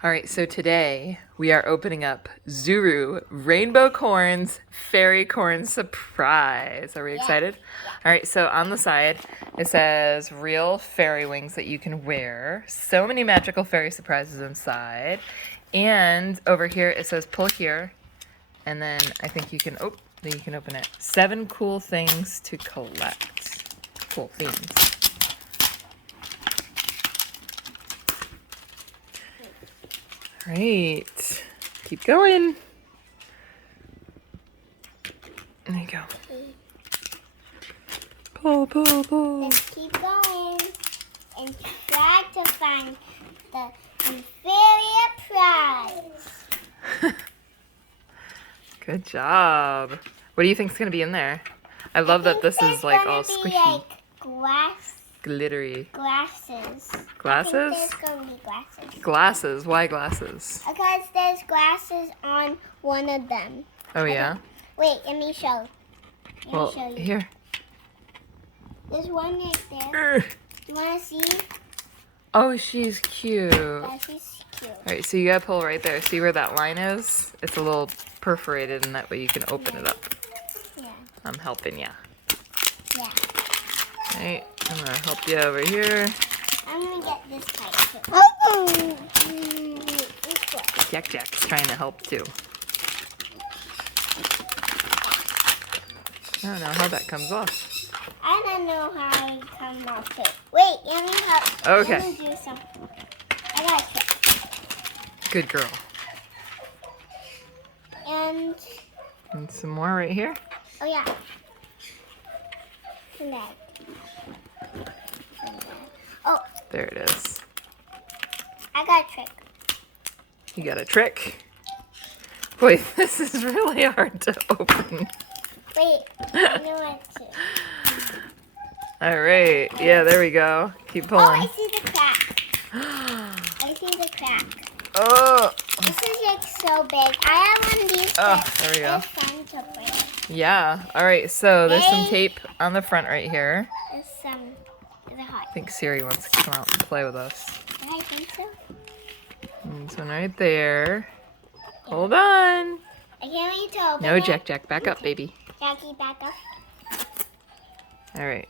All right, so today we are opening up Zuru Rainbowcorns Fairycorn Surprise. Are we excited? All right, so on the side it says real fairy wings that you can wear. So many magical fairy surprises inside. And over here it says pull here, and then I think you can open it. 7 cool things to collect. Cool themes. Right. Keep going. There you go. Pull, pull, pull. Let's keep going and try to find the inferior prize. Good job. What do you think is going to be in there? I love that this is like all squishy. Like glittery. Glasses. Glasses? I think there's going to be glasses. Glasses? Why glasses? Because there's glasses on one of them. Oh, yeah? Wait, let me show. Well, show you. Here. There's one right there. You want to see? Oh, she's cute. Yeah, she's cute. All right, so you got to pull right there. See where that line is? It's a little perforated, and that way you can open it up. Yeah. I'm helping ya. Yeah. All right, I'm going to help you over here. I'm going to get this tight too. Oh! Jack's trying to help too. I don't know how that comes off. I don't know how it comes off it. Wait, let me help. Okay. Let me do something. I got a trick. Good girl. And some more right here. oh yeah. And that. Oh, There it is. I got a trick. You got a trick? Boy, this is really hard to open. Wait, I know what to. All right. Yeah, there we go. Keep Oh, I pulling. see the crack. I see the crack. Oh. This is like so big. I have one of these. Oh, there we go. It's fun to break. Yeah. All right. So there's some tape on the front right here. It's hot. I think Siri wants to come out and play with us. I think so. And this one right there. Hold on. I can't wait to open No, it. Jack, back up, baby. Jackie, back up. All right.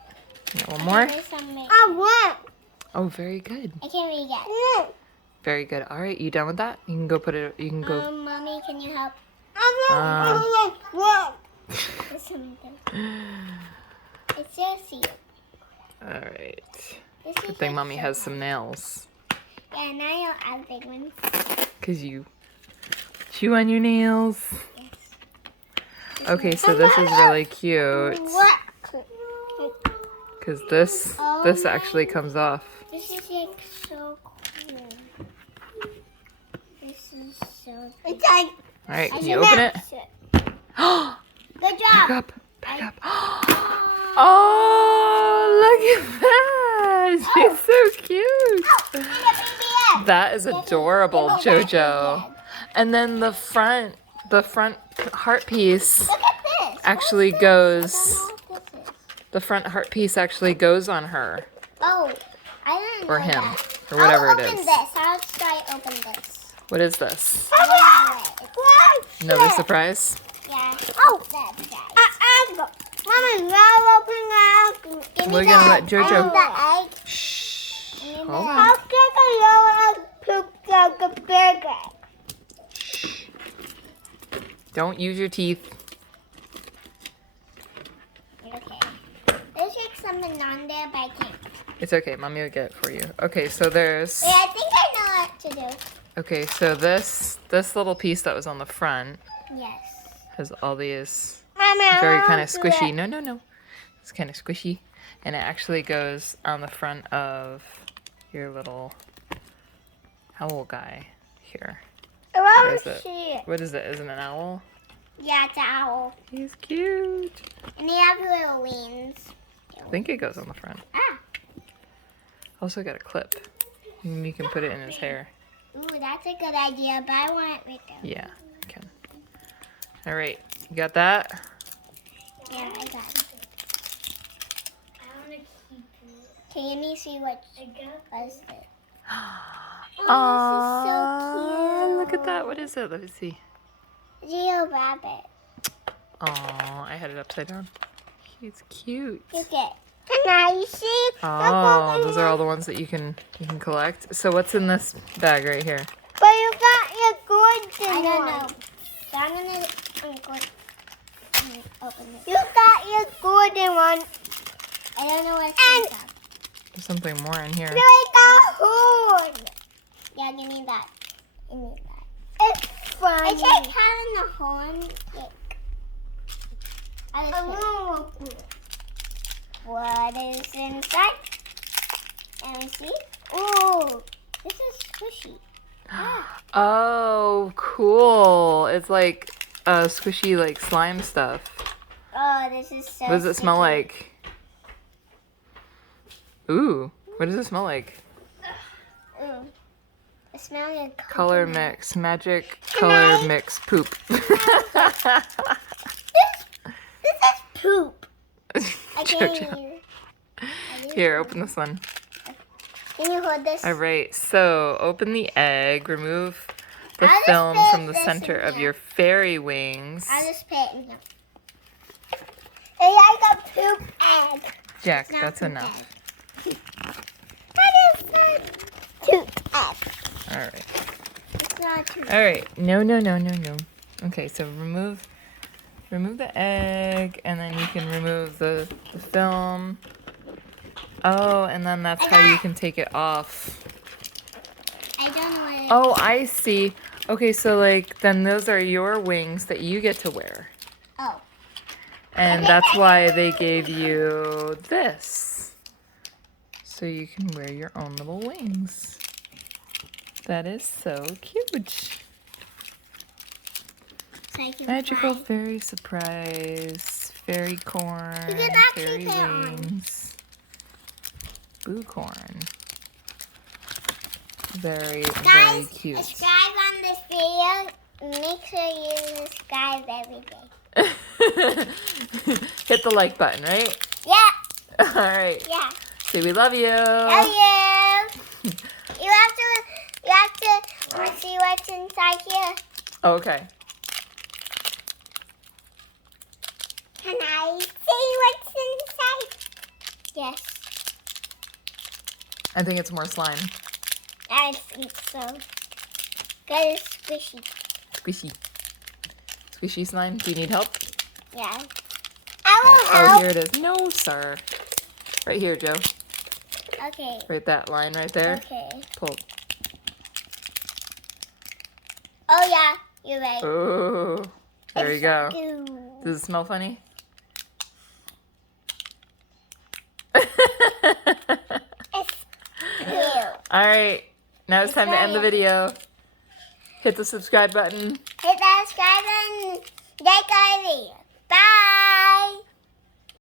Got one more. I want. Oh, very good. I can't read yet. Very good. All right, you done with that? You can go put it. You can go. Mommy, can you help? There's something. It's so cute. All right. This Good is thing like Mommy so has hot. some nails. Yeah, now you'll add big ones. Cause you chew on your nails. Yes. Okay, so this is really cute. What? Cause this Oh actually comes off. This is like so cool. This is so. It's like. All right, can you open it? Good job. Back up. Back up. Oh, look at that! She's so cute. That is adorable, Jojo. And then the front heart piece Look at this. actually goes. The front heart piece actually goes on her Oh, I didn't know or him that. or whatever I'll it open is. this. I'll try to open this. What is this? I don't know Another surprise? Yeah. Oh, that's Mama, now open the egg. We're gonna let Jojo. The egg. Shh. Give me Hold the on. How can a yellow egg poop like a big egg? Don't use your teeth. Okay. There's like something on there, but I can't. It's okay. Mommy will get it for you. Okay, so there's. Wait, I think I know what to do. Okay, so this little piece that was on the front Yes. has all these Mama, very kind of squishy. No. It's kind of squishy, and it actually goes on the front of your little owl guy here. I What want is to it? see it. What is it? Is it an owl? Yeah, it's an owl. He's cute. And they have little wings. I think it goes on the front. Ah. Also got a clip. And you can put it in his hair. Ooh, that's a good idea, but I want it right there. Yeah, you can. All right, you got that? Yeah, I got it. I want to keep it. Can you see what was it? Oh, at that. What is it? Let me see. Zero rabbit. Oh, I had it upside down. He's cute. Look it. Can I see? Oh, those are all the ones that you can collect. So what's in this bag right here? But you got your golden I don't know. So I'm gonna open it. You got your golden one. I don't know what's inside. There's something more in here. You got horn. Yeah, give me that. Give me that. It's funny. It's like having a horn. What is inside? Let me see. Ooh, this is squishy. Oh, cool. It's like squishy like slime stuff. Oh, this is so What does it smell sticky. like? Ooh, what does it smell like? Ooh. It smells like Color coconut. mix, magic color mix poop. This is poop. I can't Jojo. even. Here, open this one. Can you hold this? All right, so open the egg, remove the I'll just film put from the this center in of here. your fairy wings. I'll just put it in here. Hey, I got poop egg. Jack, It's not that's poop enough. egg. That is not poop egg. All right. It's not poop. All right. No. Okay, so remove the egg, and then you can remove the film. Oh, and then that's how you can take it off. I don't know what it is. Oh, I see. Okay, so like then those are your wings that you get to wear. Oh. And that's why they gave you this. So you can wear your own little wings. That is so cute. So I can Magical fly. fairy surprise. Fairy corn. You can actually Fairy put it on. wings. Boo corn. Very, very Guys, cute. subscribe on this video. Make sure you subscribe every day. Hit the like button, right? Yeah. All right. Yeah. Say we love you. Love you. You have to see what's inside here. Okay. Can I see what's inside? Yes. I think it's more slime. I think so. That is squishy. Squishy. Squishy slime. Do you need help? Yeah. I will Oh, help. here it is. No, sir. Right here, Joe. Okay. Right that line right there. Okay. Pull. Oh yeah, you're right. Oh, there you go. Goo. Does it smell funny? It's cute. All right. Now it's time to end the video. Hit the subscribe button. Hit that subscribe button. Like our video. Bye.